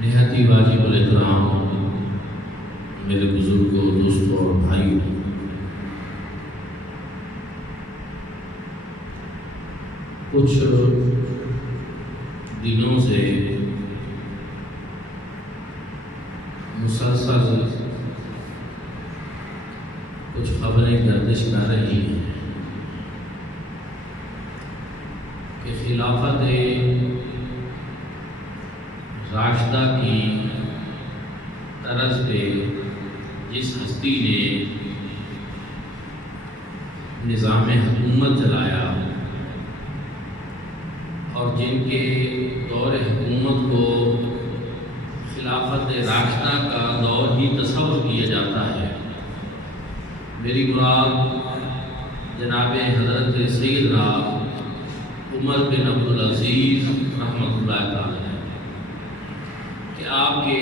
نہایت ہی واجب الاحترام میرے بزرگوں، دوستوں اور بھائیوں، کچھ دنوں سے مسلسل کچھ خبریں گردش کر رہی ہیں کہ خلافت راشدہ کی طرز پہ جس ہستی نے نظام حکومت چلایا اور جن کے دور حکومت کو خلافت راشدہ کا دور ہی تصور کیا جاتا ہے، میری مراد جناب حضرت سیدنا عمر بن عبدالعزیز رحمۃ اللہ تعالی ہے کہ آپ کے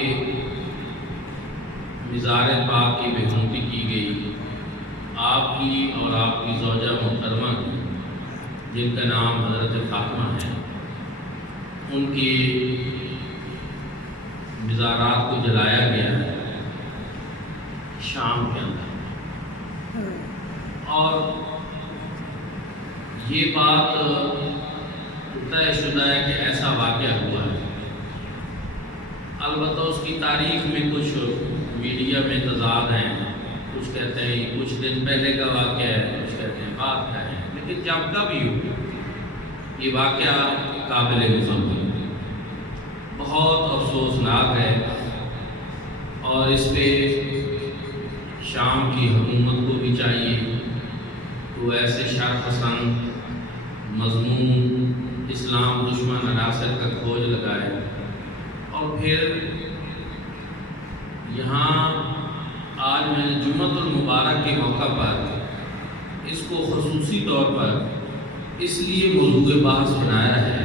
مزار پاک کی بےنتی کی گئی، آپ کی اور آپ کی زوجہ محترمہ جن کا نام حضرت فاطمہ ہے، ان کے مزارات کو جلایا گیا ہے شام کے اندر، اور یہ بات طے شدہ ہے کہ ایسا واقعہ ہوا ہے۔ البتہ اس کی تاریخ میں کچھ میڈیا میں تضاد ہیں، کچھ کہتے ہیں یہ کچھ دن پہلے کا واقعہ ہے، کچھ کہتے ہیں بعد کا ہے، لیکن جب کا بھی ہو یہ واقعہ قابل مذمت بہت افسوسناک ہے، اور اس پہ شام کی حکومت کو بھی چاہیے تو ایسے شر پسند مضمون اسلام دشمن عناصر کا کھوج لگائے، اور پھر یہاں آج میں نے جمعۃ المبارک کے موقع پر اس کو خصوصی طور پر اس لیے موضوع بحث بنایا ہے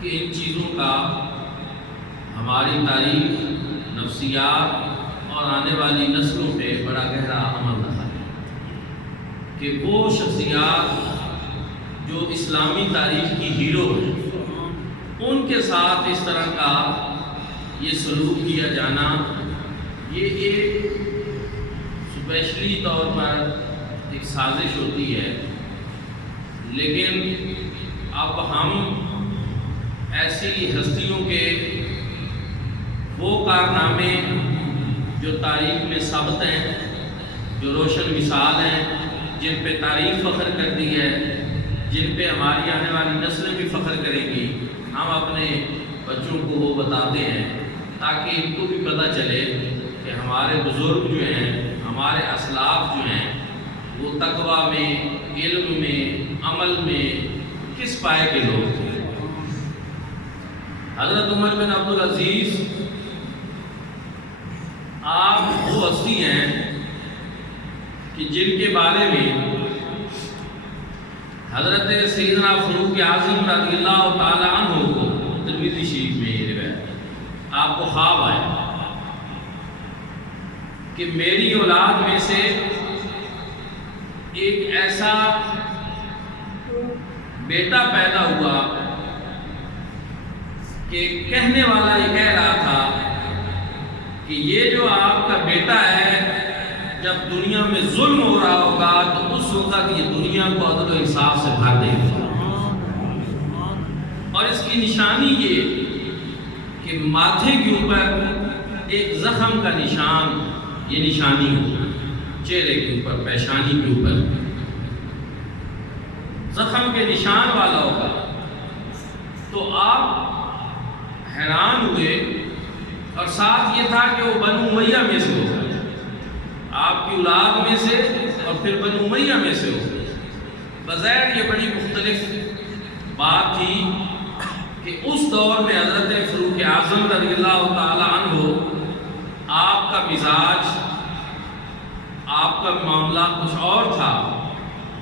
کہ ان چیزوں کا ہماری تاریخ، نفسیات اور آنے والی نسلوں پہ بڑا گہرا عمل رہا ہے کہ وہ شخصیات جو اسلامی تاریخ کی ہیرو ہیں ان کے ساتھ اس طرح کا یہ سلوک کیا جانا، یہ ایک اسپیشلی طور پر ایک سازش ہوتی ہے، لیکن اب ہم ایسی ہستیوں کے وہ کارنامے جو تاریخ میں ثابت ہیں، جو روشن مثال ہیں، جن پہ تاریخ فخر کرتی ہے، جن پہ ہماری آنے والی نسلیں بھی فخر کریں گی، ہم اپنے بچوں کو وہ بتاتے ہیں تاکہ ان کو بھی پتہ چلے کہ ہمارے بزرگ جو ہیں، ہمارے اسلاف جو ہیں، وہ تقویٰ میں، علم میں، عمل میں کس پائے کے لوگ تھے۔ حضرت عمر بن عبدالعزیز آپ وہ ہستی ہیں کہ جن کے بارے میں حضرت سیدنا فاروق اعظم رضی اللہ تعالی عنہ کو ترمذی شریف میں یہ روایت آپ کو خواب آیا کہ میری اولاد میں سے ایک ایسا بیٹا پیدا ہوا کہ کہنے والا یہ کہہ رہا تھا کہ یہ جو آپ کا بیٹا ہے جب دنیا میں ظلم ہو رہا ہوگا تو اس وقت یہ دنیا کو عدل و انصاف سے بھر دے گا، اور اس کی نشانی یہ کہ ماتھے کے اوپر ایک زخم کا نشان، یہ نشانی ہوگا چہرے کے اوپر، پیشانی کے اوپر زخم کے نشان والا ہوگا۔ تو آپ حیران ہوئے، اور ساتھ یہ تھا کہ وہ بنو امیہ میں سے ہوگا، آپ کی اولاد میں سے اور پھر بنو امیہ میں سے ہوگا۔ بظاہر یہ بڑی مختلف بات تھی کہ اس دور میں حضرت فاروق اعظم رضی اللہ تعالی عنہ آپ کا مزاج، آپ کا معاملہ کچھ اور تھا،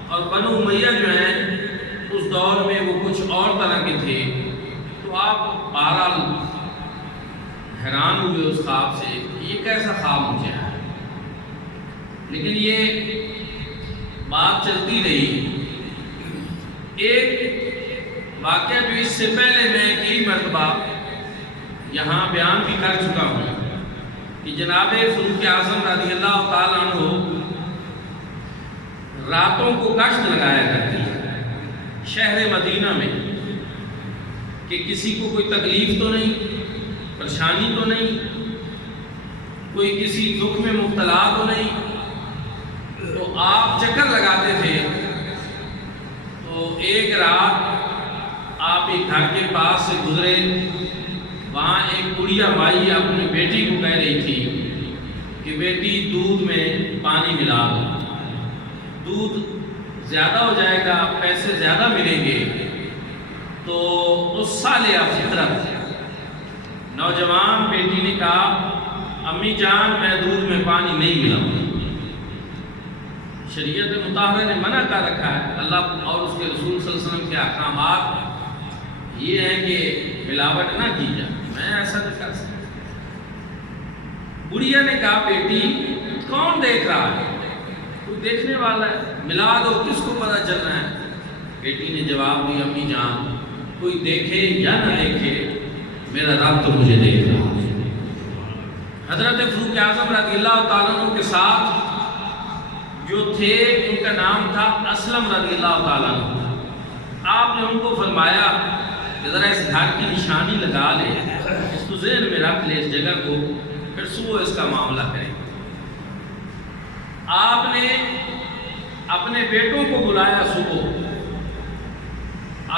اور بنو امیہ جو ہیں اس دور میں وہ کچھ اور طرح کے تھے۔ تو آپ بہرحال حیران ہوئے اس خواب سے کہ یہ کیسا خواب مجھے ہے، لیکن یہ بات چلتی رہی۔ ایک واقعہ جو اس سے پہلے میں کئی مرتبہ یہاں بیان بھی کر چکا ہوں کہ جناب فاروق اعظم رضی اللہ تعالیٰ عنہ راتوں کو گشت لگایا کرتے ہیں شہر مدینہ میں کہ کسی کو کوئی تکلیف تو نہیں، پریشانی تو نہیں، کوئی کسی دکھ میں مبتلا تو نہیں۔ تو آپ چکر لگاتے تھے۔ تو ایک رات آپ ایک گھر کے پاس سے گزرے، وہاں ایک بڑھیا مائی اپنی بیٹی کو کہہ رہی تھی کہ بیٹی دودھ میں پانی ملا دو، دودھ زیادہ ہو جائے گا، پیسے زیادہ ملیں گے۔ تو اس صالحہ فطرت نوجوان بیٹی نے کہا امی جان میں دودھ میں پانی نہیں ملاؤں۔ شریعت مطہرہ نے منع کر رکھا ہے، اللہ اور اس کے رسول صلی اللہ علیہ وسلم کے احکامات یہ ہے کہ ملاوٹ نہ کی جائے، میں ایسا نہیں کر سکتا۔ بڑھیا نے کہا بیٹی کون دیکھ رہا ہے؟ کوئی دیکھنے والا ہے، ملا دو، کس کو پتہ چلنا ہے؟ بیٹی نے جواب دیا امی جان کوئی دیکھے یا نہ دیکھے میرا رب تو مجھے دیکھ رہا ہے۔ حضرت فاروق اعظم رضی اللہ تعالیٰ عنہ کے ساتھ جو تھے ان کا نام تھا اسلم رضی اللہ تعالیٰ عنہ۔ آپ نے ان کو فرمایا کہ ذرا اس گھر کی نشانی لگا لے، اس کو ذہن میں رکھ لے اس جگہ کو، پھر صبح اس کا معاملہ کریں۔ آپ نے اپنے بیٹوں کو بلایا صبح۔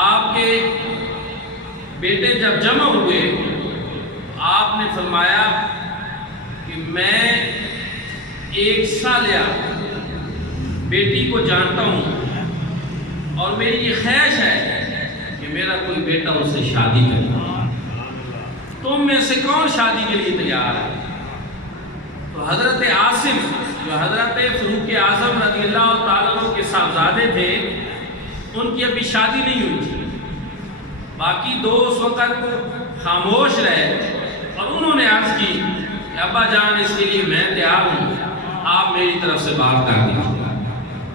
آپ کے بیٹے جب جمع ہوئے آپ نے فرمایا کہ میں ایک صالحہ بیٹی کو جانتا ہوں اور میری یہ خواہش ہے کہ میرا کوئی بیٹا اس سے شادی کرے، تم میں سے کون شادی کے لیے تیار ہے؟ تو حضرت عاصم جو حضرت فاروق اعظم رضی اللہ تعالیٰ عنہ کے صاحبزادے تھے ان کی ابھی شادی نہیں ہوئی تھی، باقی دو اس وقت خاموش رہے اور انہوں نے عرض کی کہ ابا جان اس کے لیے میں تیار ہوں، آپ میری طرف سے بات کر دیجیے۔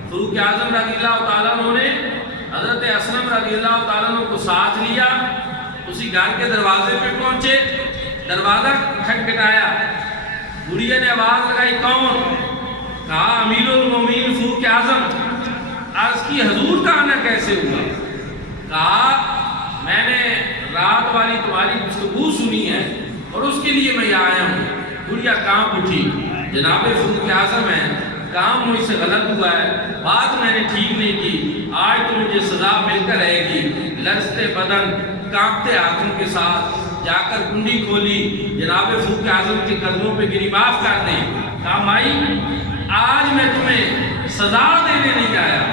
فاروق اعظم رضی اللہ تعالیٰ عنہ نے حضرت اسلم رضی اللہ تعالیٰ عنہ کو ساتھ لیا، اسی گھر کے دروازے پہ پہنچے، دروازہ کھٹکھٹایا، بڑھیا نے آواز لگائی کون؟ کہا امیر المومنین فاروق اعظم۔ عرض کی حضور کا آنا کیسے ہوا؟ کہا میں نے رات والی تمہاری گفتگو سنی ہے اور اس کے لیے میں یہاں آیا ہوں۔ بڑھیا کانپ اٹھی، جناب فاروق اعظم ہے، کام مجھ سے غلط ہوا ہے، بات میں نے ٹھیک نہیں کی، آج تو مجھے سزا مل کر رہے گی۔ لرزتے بدن کانپتے ہاتھوں کے ساتھ جا کر کنڈی کھولی، جناب فاروق اعظم کے قدموں پہ گری معاف کر دیں۔ کہا مائی آج میں تمہیں سزا دینے نہیں آیا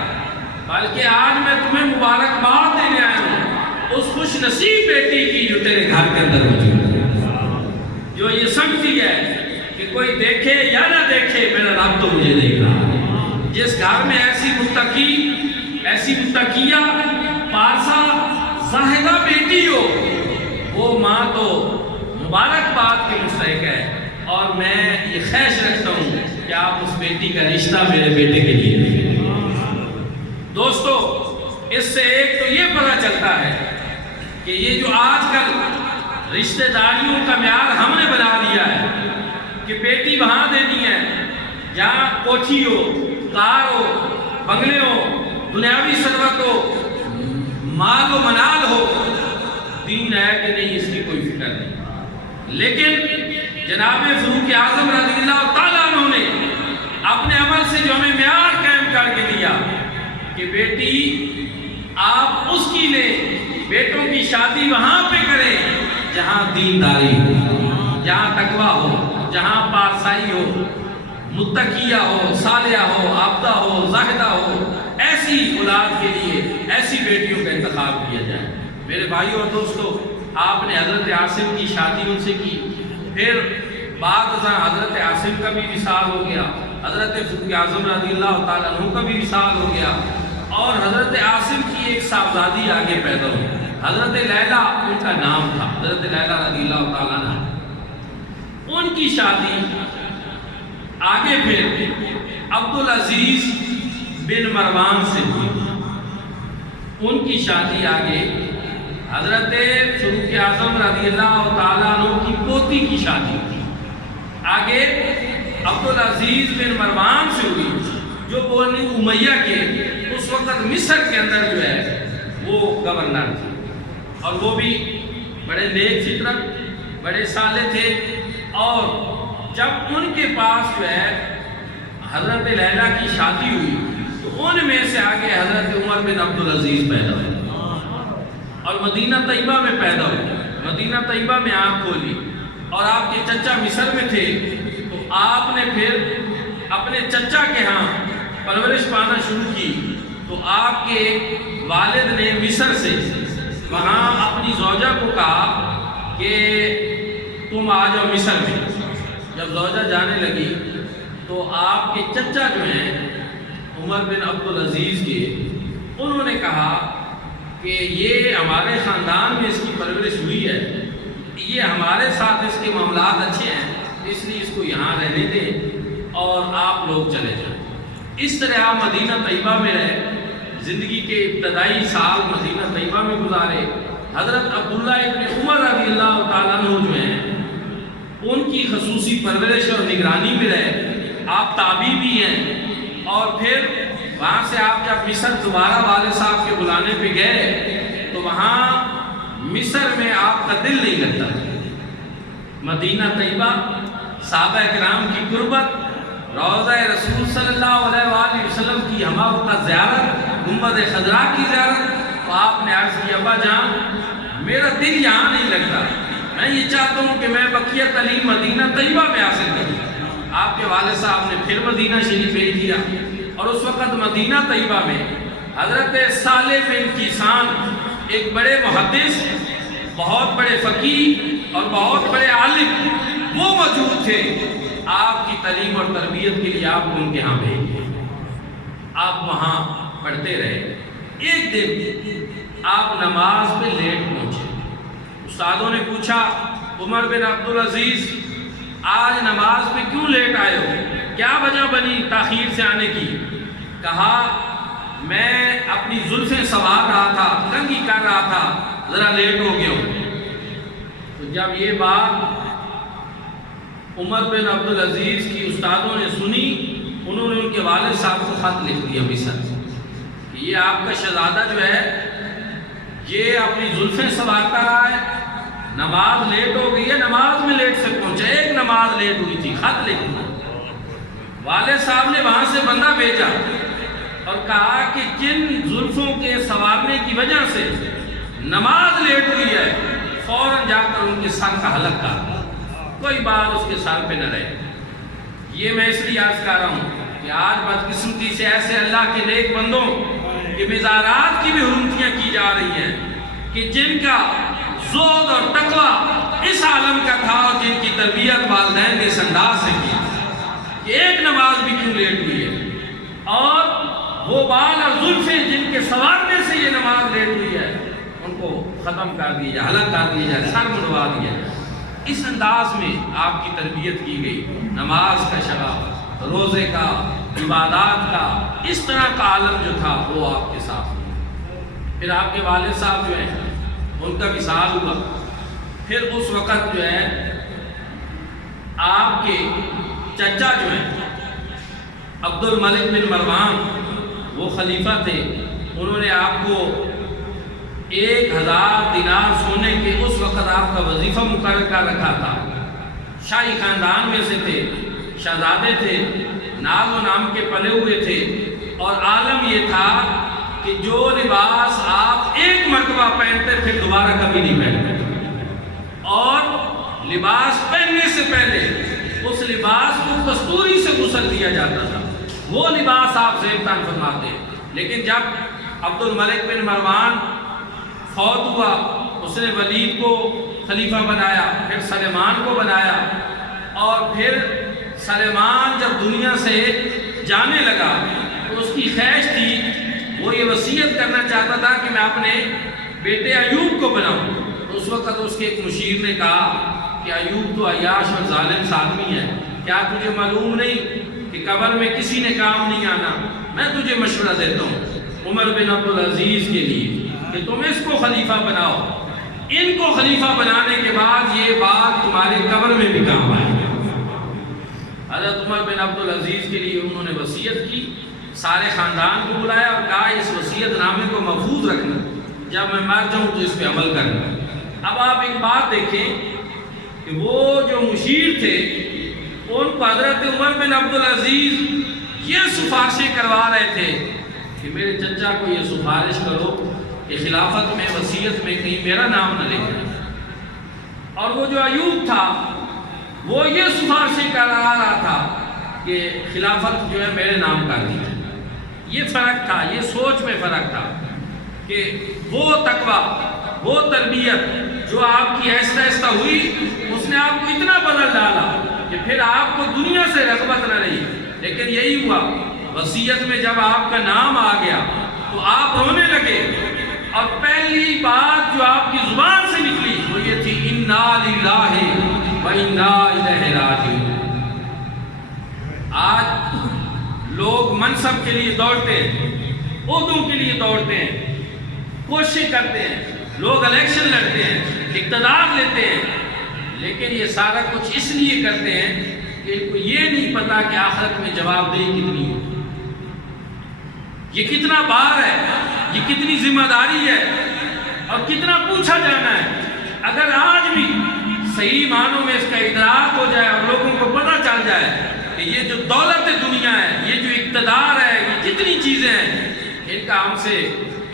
بلکہ آج میں تمہیں مبارکباد دینے آیا ہوں اس خوش نصیب بیٹی کی جو تیرے گھر کے اندر موجود ہے، جو یہ سمجھتی ہے کہ کوئی دیکھے یا نہ دیکھے میرا رب تو مجھے دیکھ رہا ہے۔ جس گھر میں ایسی متقی، ایسی متقیہ، پارسا، زاہدہ بیٹی ہو وہ ماں تو مبارکباد کے مستحق ہے، اور میں یہ خواہش رکھتا ہوں کہ آپ اس بیٹی کا رشتہ میرے بیٹے کے لیے دیں۔ دوستو اس سے ایک تو یہ پتہ چلتا ہے کہ یہ جو آج کل رشتہ داریوں کا معیار ہم نے بنا لیا ہے کہ بیٹی وہاں دینی ہے جہاں کوٹھی ہو، کار ہو، بنگلے ہو، دنیاوی ثروت ہو، مال و منال ہو، دین ہے کہ نہیں اس کی کوئی فکر نہیں۔ لیکن جناب فاروق اعظم رضی اللہ تعالیٰ عنہ نے اپنے عمل سے جو ہمیں معیار قائم کر کے دیا کہ بیٹی آپ اس کی لیں، بیٹوں کی شادی وہاں پہ کریں جہاں دینداری ہو، جہاں تقویٰ ہو، جہاں پارسائی ہو، متقیہ ہو، صالحہ ہو، عابدہ ہو، زاہدہ ہو، ایسی اولاد کے لیے ایسی بیٹیوں کا انتخاب کیا جائے۔ میرے بھائیوں اور دوستو آپ نے حضرت عاصم کی شادی ان سے کی، پھر بعد ازاں حضرت عاصم کا بھی وصال ہو گیا، حضرت فاروق اعظم رضی اللہ تعالیٰ عنہ کا بھی وصال ہو گیا، اور حضرت عاصم کی ایک صاحبزادی آگے پیدا ہوئی، حضرت لیلہ ان کا نام تھا، حضرت لیلہ رضی اللہ تعالیٰ عنہ۔ ان کی شادی آگے پھر عبدالعزیز بن مروان سے ہوئی، ان کی شادی آگے حضرت فاروق اعظم رضی اللہ تعالیٰ عنہ کی پوتی کی شادی تھی، آگے عبدالعزیز بن مروان سے ہوئی جو بنی امیہ کے اس وقت مصر کے اندر جو ہے وہ گورنر تھے، اور وہ بھی بڑے نیک فطرت بڑے صالح تھے۔ اور جب ان کے پاس جو ہے حضرت لیلہ کی شادی ہوئی تو ان میں سے آگے حضرت عمر بن عبدالعزیز پیدا ہوئے اور مدینہ طیبہ میں پیدا ہوئے، مدینہ طیبہ میں آنکھ کھولی، اور آپ کے چچا مصر میں تھے تو آپ نے پھر اپنے چچا کے ہاں پرورش پانا شروع کی۔ تو آپ کے والد نے مصر سے وہاں اپنی زوجہ کو کہا کہ تم آ جاؤ مصر میں۔ جب زوجہ جانے لگی تو آپ کے چچا جو ہیں عمر بن عبدالعزیز کے، انہوں نے کہا کہ یہ ہمارے خاندان میں اس کی پرورش ہوئی ہے، یہ ہمارے ساتھ اس کے معاملات اچھے ہیں، اس لیے اس کو یہاں رہنے دیں اور آپ لوگ چلے جائیں۔ اس طرح آپ مدینہ طیبہ میں رہے، زندگی کے ابتدائی سال مدینہ طیبہ میں گزارے۔ حضرت عبداللہ ابن عمر رضی اللہ تعالیٰ عنہ جو ہیں ان کی خصوصی پرورش اور نگرانی میں رہے، آپ تابعی بھی ہیں، اور پھر وہاں سے آپ جب مصر دوبارہ والد صاحب کے بلانے پہ گئے تو وہاں مصر میں آپ کا دل نہیں لگتا، مدینہ طیبہ صحابہ کرام کی قربت، روضہ رسول صلی اللہ علیہ وآلہ وسلم کی ہمہ وقت زیارت، گنبد خضرا کی زیارت، تو آپ نے عرض کی ابا جان میرا دل یہاں نہیں لگتا، میں یہ چاہتا ہوں کہ میں بقیہ تعلیم مدینہ طیبہ میں حاصل کروں۔ آپ کے والد صاحب نے پھر مدینہ شریف بھیج دیا، اور اس وقت مدینہ طیبہ میں حضرت صالح بن کیسان ایک بڑے محدث، بہت بڑے فقیہ اور بہت بڑے عالم وہ موجود تھے۔ آپ کی تعلیم اور تربیت کے لیے آپ کو ان کے ہاں بھیج دیا، آپ وہاں پڑھتے رہے۔ ایک دن آپ نماز پہ لیٹ پہنچے، استادوں نے پوچھا عمر بن عبدالعزیز آج نماز پہ کیوں لیٹ آئے ہو، کیا وجہ بنی تاخیر سے آنے کی؟ کہا میں اپنی زلفیں سنوار رہا تھا، کنگھی کر رہا تھا، ذرا لیٹ ہو گیا ہوں۔ تو جب یہ بات عمر بن عبدالعزیز کی استادوں نے سنی، انہوں نے ان کے والد صاحب کو خط لکھ دیا مصر کہ یہ آپ کا شہزادہ جو ہے یہ اپنی زلفیں سنوارتا رہا ہے، نماز لیٹ ہو گئی ہے، نماز میں لیٹ سے پہنچا، ایک نماز لیٹ ہوئی تھی، خط لکھ دیا۔ والد صاحب نے وہاں سے بندہ بھیجا اور کہا کہ جن زلفوں کے سنوارنے کی وجہ سے نماز لیٹ ہوئی ہے فوراً جا کر ان کے سر کا حلق کر، کوئی بات اس کے سر پہ نہ رہے۔ یہ میں اس لیے عرض کر رہا ہوں کہ آج بدقسمتی سے ایسے اللہ کے نیک بندوں کی مزارات کی بھی حرمتیاں کی جا رہی ہیں کہ جن کا زہد اور تقوی اس عالم کا تھا اور جن کی تربیت والدین نے اس انداز سے کی کہ ایک نماز بھی کیوں لیٹ ہوئی ہے، اور وہ بال اور زلفیں جن کے سنوارنے سے یہ نماز لیٹ ہوئی ہے ان کو ختم کر دیا جائے، حلق کر دیا جائے، سر منڈوا دیا جائے۔ اس انداز میں آپ کی تربیت کی گئی، نماز کا شرف، روزے کا، عبادات کا، اس طرح کا عالم جو تھا وہ آپ کے ساتھ۔ پھر آپ کے والد صاحب جو ہیں ان کا وصال ہوا، پھر اس وقت جو ہے آپ کے چچا جو ہیں عبد الملک بن مروان وہ خلیفہ تھے، انہوں نے آپ کو 1000 دینار سونے کے اس وقت آپ کا وظیفہ مقرر کر رکھا تھا۔ شاہی خاندان میں سے تھے، شہزادے تھے، ناز و نام کے پلے ہوئے تھے، اور عالم یہ تھا کہ جو لباس آپ ایک مرتبہ پہنتے پھر دوبارہ کبھی نہیں پہنتے، اور لباس پہننے سے پہلے اس لباس کو کستوری سے غسل دیا جاتا تھا، وہ لباس آپ زیبتاً فرماتے۔ لیکن جب عبد الملک بن مروان فوت ہوا، اس نے ولید کو خلیفہ بنایا، پھر سلیمان کو بنایا، اور پھر سلیمان جب دنیا سے جانے لگا تو اس کی خواہش تھی، وہ یہ وصیت کرنا چاہتا تھا کہ میں اپنے بیٹے ایوب کو بناؤں۔ تو اس وقت اس کے ایک مشیر نے کہا کہ ایوب تو عیاش اور ظالم آدمی ہے، کیا تجھے معلوم نہیں کہ قبر میں کسی نے کام نہیں آنا؟ میں تجھے مشورہ دیتا ہوں عمر بن عبدالعزیز کے لیے کہ تم اس کو خلیفہ بناؤ، ان کو خلیفہ بنانے کے بعد یہ بات تمہارے قبر میں بھی کام آئے۔ حضرت عمر بن عبدالعزیز کے لیے انہوں نے وصیت کی، سارے خاندان کو بلایا اور کہا اس وصیت نامے کو محفوظ رکھنا، جب میں مر جاؤں تو اس پہ عمل کرنا۔ اب آپ ایک بات دیکھیں کہ وہ جو مشیر تھے ان کو حضرت عمر بن عبدالعزیز یہ سفارشیں کروا رہے تھے کہ میرے چچا کو یہ سفارش کرو کہ خلافت میں وصیت میں کہیں میرا نام نہ لکھنا، اور وہ جو ایوب تھا وہ یہ سفارشیں کرا رہا تھا کہ خلافت جو ہے میرے نام کر دی۔ یہ فرق تھا، یہ سوچ میں فرق تھا کہ وہ تقویٰ، وہ تربیت جو آپ کی آہستہ آہستہ ہوئی اس نے آپ کو اتنا بدل ڈالا کہ پھر آپ کو دنیا سے رغبت نہ رہی۔ لیکن یہی ہوا، وصیت میں جب آپ کا نام آ گیا تو آپ رونے لگے، اور پہلی بات جو آپ کی زبان سے نکلی وہ یہ تھی انا للہ و انا الیہ راجعون۔ آج لوگ منصب کے لیے دوڑتے ہیں، عہدوں کے لیے دوڑتے ہیں، کوشش کرتے ہیں، لوگ الیکشن لڑتے ہیں، اقتدار لیتے ہیں، لیکن یہ سارا کچھ اس لیے کرتے ہیں کہ ان کو یہ نہیں پتا کہ آخرت میں جواب دہی کتنی ہے، یہ کتنا بار ہے، یہ کتنی ذمہ داری ہے اور کتنا پوچھا جانا ہے۔ اگر آج بھی صحیح معنوں میں اس کا ادراک ہو جائے اور لوگوں کو پتہ چل جائے کہ یہ جو دولت دنیا ہے، یہ جو اقتدار ہے، یہ جتنی چیزیں ہیں، ان کا ہم سے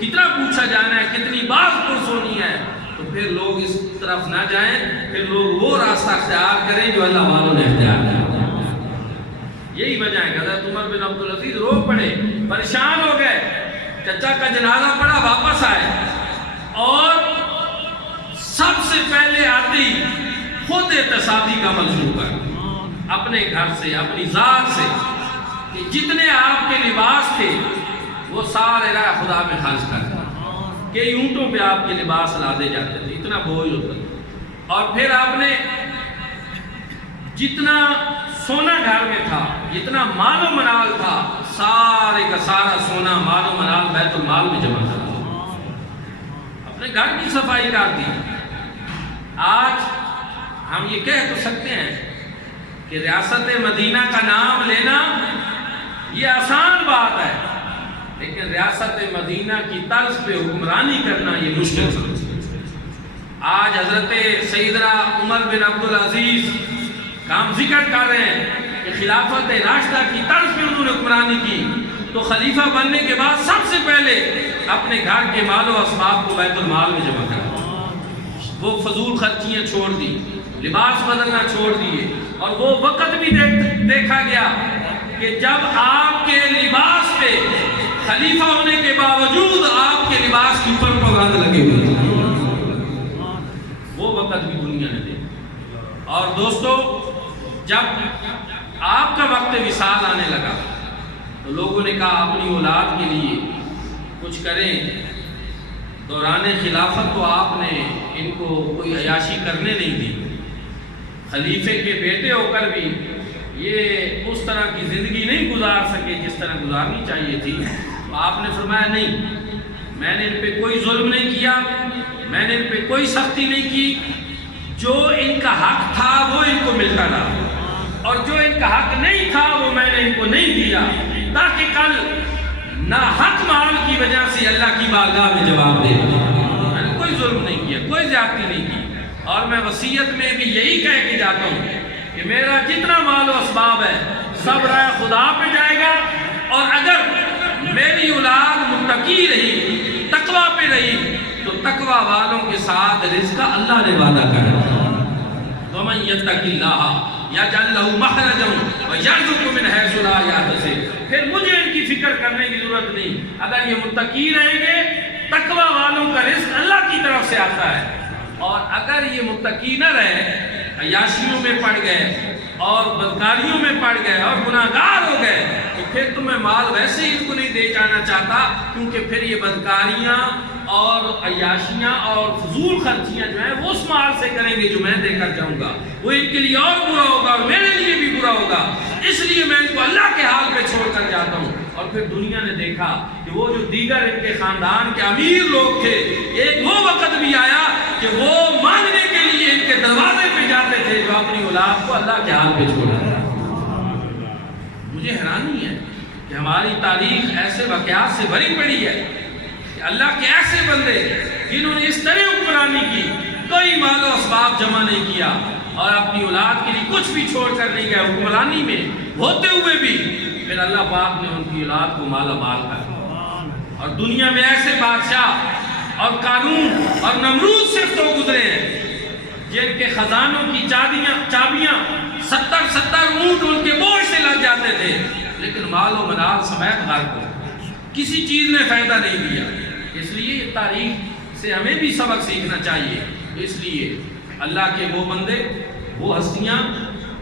کتنا پوچھا جانا ہے، کتنی بات پرس ہونی ہے، تو پھر لوگ اس طرف نہ جائیں، پھر لوگ وہ راستہ اختیار کریں جو اللہ والوں نے اختیار کیا۔ یہی وجہ ہے کہ حضرت عمر بن عبدالعزیز رو پڑے، پریشان ہو گئے، چچا کا جنازہ پڑا، واپس آئے اور سب سے پہلے آتے ہی خود احتسابی کا عمل شروع کر اپنے گھر سے، اپنی ذات سے، کہ جتنے آپ کے لباس تھے وہ سارے راہ خدا میں خرچ کر کہ اونٹوں پہ آپ کے لباس لادے جاتے تھے، اتنا بوجھ ہوتا تھا۔ اور پھر آپ نے جتنا سونا گھر میں تھا، جتنا مال و منال تھا، سارے کا سارا سونا مال و منال بیت المال میں جمع کر اپنے گھر کی صفائی کر دی۔ آج ہم یہ کہہ تو سکتے ہیں کہ ریاست مدینہ کا نام لینا یہ آسان بات ہے، لیکن ریاست مدینہ کی طرز پہ حکمرانی کرنا یہ مشکل ہے۔ آج حضرت سیدنا عمر بن عبدالعزیز کا ہم ذکر کر رہے ہیں کہ خلافت راشدہ کی طرز پہ انہوں نے حکمرانی کی، تو خلیفہ بننے کے بعد سب سے پہلے اپنے گھر کے مال و اسباب کو بیت المال میں جمع کرا، وہ فضول خرچیاں چھوڑ دی، لباس بدلنا چھوڑ دیے، اور وہ وقت بھی دیکھا گیا کہ جب آپ کے لباس پہ خلیفہ ہونے کے باوجود آپ کے لباس کے اوپر پابند لگے ہوئے، وہ وقت بھی دنیا نے دیکھا۔ اور دوستو، جب آپ کا وقت وصال آنے لگا تو لوگوں نے کہا اپنی اولاد کے لیے کچھ کریں۔ دوران خلافت تو آپ نے ان کو کوئی عیاشی کرنے نہیں دی، خلیفے کے بیٹے ہو کر بھی یہ اس طرح کی زندگی نہیں گزار سکے جس طرح گزارنی چاہیے تھی۔ تو آپ نے فرمایا نہیں، میں نے ان پہ کوئی ظلم نہیں کیا، میں نے ان پہ کوئی سختی نہیں کی، جو ان کا حق تھا وہ ان کو ملتا رہا، اور جو ان کا حق نہیں تھا وہ میں نے ان کو نہیں دیا، تاکہ کل نہ حق مال کی وجہ سے اللہ کی بارگاہ میں جواب دے۔ میں نے کوئی ظلم نہیں کیا، کوئی زیادتی نہیں کی، اور میں وصیت میں بھی یہی کہہ کے جاتا ہوں کہ میرا جتنا مال و اسباب ہے سب راہ خدا پہ جائے گا، اور اگر میری اولاد متقی رہی، تقویٰ پہ رہی، تو تقویٰ والوں کے ساتھ رزق اللہ نے وعدہ کرا۔ وَمَن يَتَّقِ اللَّهَ يَجْعَل لَّهُ مَخْرَجًا وَيَرْزُقْهُ مِنْ حَيْثُ لَا يَحْتَسِبُ۔ پھر مجھے ان کی فکر کرنے کی ضرورت نہیں، اگر یہ متقی رہیں گے، تقویٰ والوں کا رزق اللہ کی طرف سے آتا ہے، اور اگر یہ متقی نہ رہے، عیاشیوں میں پڑ گئے اور بدکاریوں میں پڑ گئے اور گناہگار ہو گئے، تو پھر تو میں مال ویسے ہی ان کو نہیں دے جانا چاہتا، کیونکہ پھر یہ بدکاریاں اور عیاشیاں اور فضول خرچیاں جو ہیں وہ اس مال سے کریں گے جو میں دے کر جاؤں گا، وہ ان کے لیے اور برا ہوگا اور میرے لیے بھی برا ہوگا۔ اس لیے میں ان کو اللہ کے حال پہ چھوڑ کر جاتا ہوں۔ اور پھر دنیا نے دیکھا کہ وہ جو دیگر ان کے خاندان کے امیر لوگ تھے، ایک وہ وقت بھی آیا کہ وہ مانگنے کے لیے ان کے دروازے پہ جاتے تھے جو اپنی اولاد کو اللہ کے حال پہ چھوڑا تھا۔ مجھے حیرانی ہے کہ ہماری تاریخ ایسے واقعات سے بھری پڑی ہے کہ اللہ کے ایسے بندے جنہوں نے اس طرح حکمرانی کی، کوئی مال و اسباب جمع نہیں کیا اور اپنی اولاد کے لیے کچھ بھی چھوڑ کر نہیں گئے، حکمرانی میں ہوتے ہوئے بھی پھر اللہ پاک نے ان کی اولاد کو مالا مال کر دیا۔ اور دنیا میں ایسے بادشاہ اور قانون اور نمرود صرف تو گزرے ہیں جن کے خزانوں کی چابیاں 70 اونٹ ان کے بوجھ سے لگ جاتے تھے، لیکن مال و منال سمیت غرق ہو، کسی چیز نے فائدہ نہیں دیا۔ اس لیے یہ تاریخ سے ہمیں بھی سبق سیکھنا چاہیے۔ اس لیے اللہ کے وہ بندے، وہ ہستیاں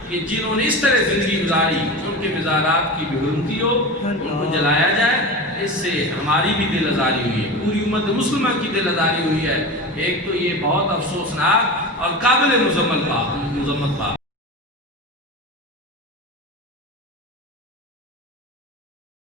کہ جنہوں نے اس طرح زندگی گزاری، ان کے مزارات کی بھی حرمتی ہو، ان کو جلایا جائے، اس سے ہماری بھی دل آزاری ہوئی ہے، پوری امت مسلمہ کی دل آزاری ہوئی ہے۔ ایک تو یہ بہت افسوسناک اور قابل مذمت بات